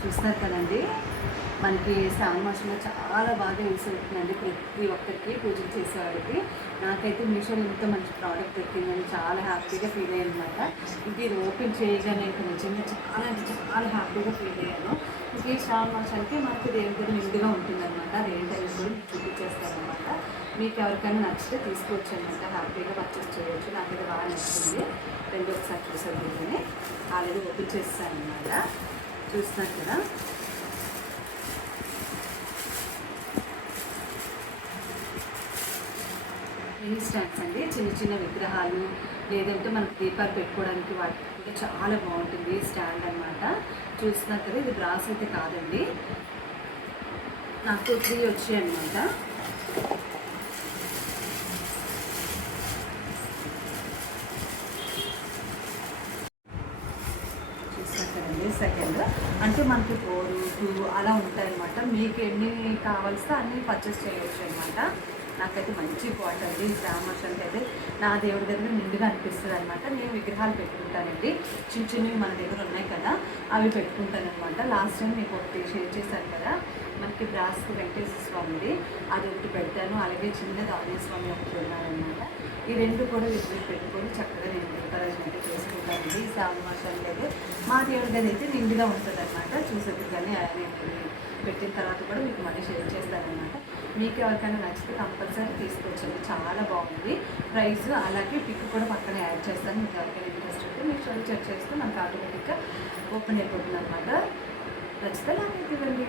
చూస్తున్నారు కదండి, మనకి శ్రావణ మాసంలో చాలా బాగా యూస్ అవుతుందండి ప్రతి ఒక్కరికి, పూజలు చేసేవాడికి. నాకైతే మీషోలో ఇంత మంచి ప్రోడక్ట్ దొరికిందని చాలా హ్యాపీగా ఫీల్ అయ్యాను అనమాట. ఇది ఓపెన్ చేయగానే ఇంకా నిజంగా చాలా అంటే చాలా హ్యాపీగా ఫీల్ అయ్యాను. ఇంక ఈ శ్రావణ మాసానికి మనకి దేవుడి దగ్గర నిండుగా ఉంటుందన్నమాట. అదేంటది కూడా చూపించేస్తానమాట. మీకు ఎవరికైనా నచ్చితే తీసుకోవచ్చు అనమాట, హ్యాపీగా పర్చేస్ చేయవచ్చు. నాకైతే బాగా నచ్చింది. రెండు ఒకసారి చూసాను దీన్ని, ఆల్రెడీ ఓపెన్ చేస్తాను అనమాట. చూస్తున్నారు కదా, మినీ స్టాండ్స్ అండి. చిన్న చిన్న విగ్రహాలు లేదంటే మనకు దీపాలు పెట్టుకోవడానికి వాటికి చాలా బాగుంటుంది ఈ స్టాండ్ అనమాట. చూస్తున్నారు కదా, ఇది గ్లాస్ అయితే కాదండి, నాకు 3 వచ్చాయి అనమాట. చూస్తున్నారు కదండి, సెకండ్ అంటే మనకి 4, 2 అలా ఉంటాయన్నమాట. మీకు ఎన్ని కావాల్స్తే అన్నీ పర్చేస్ చేయవచ్చు అనమాట. నాకైతే మంచి బాగుంటుంది శ్రావణ అయితే. నా దేవుడి దగ్గర నిండుగా అనిపిస్తుంది అనమాట. నేను విగ్రహాలు పెట్టుకుంటానండి, చిన్న చిన్నవి మన దగ్గర ఉన్నాయి కదా, అవి పెట్టుకుంటానమాట. లాస్ట్ టైం మీకు ఒకటి షేర్ చేశాను కదా, మనకి బ్రాస్ వెంకటేశ్వర స్వామిది, అది ఒకటి పెట్టాను. అలాగే చిన్నది ఆంజనేయ స్వామి ఒకటి ఉన్నారనమాట. ఈ రెండు కూడా విగ్రహం పెట్టుకొని చక్కగా నేను దీపారాజన అయితే చేసుకుంటానండి. ఈ శ్రావణ మాసానికి అయితే మా దేవుడి దగ్గర అయితే నిండుగా ఉంటుంది అనమాట. చూసేది కానీ నేను పెట్టిన తర్వాత కూడా మీకు మళ్ళీ షేర్ చేస్తానమాట. మీకు ఎవరికైనా నచ్చితే కంపల్సరీ తీసుకోవచ్చండి, చాలా బాగుంది ప్రైస్. అలాగే పిక్ కూడా పక్కన యాడ్ చేస్తాను. మీకు ఎవరికైనా ఇంట్రెస్ట్ ఉంటే మీకు చెక్ చేస్తే మనకు ఆటోమేటిక్గా ఓపెన్ అయిపోతుంది అనమాట. నచ్చితే నాకు ఇవ్వండి.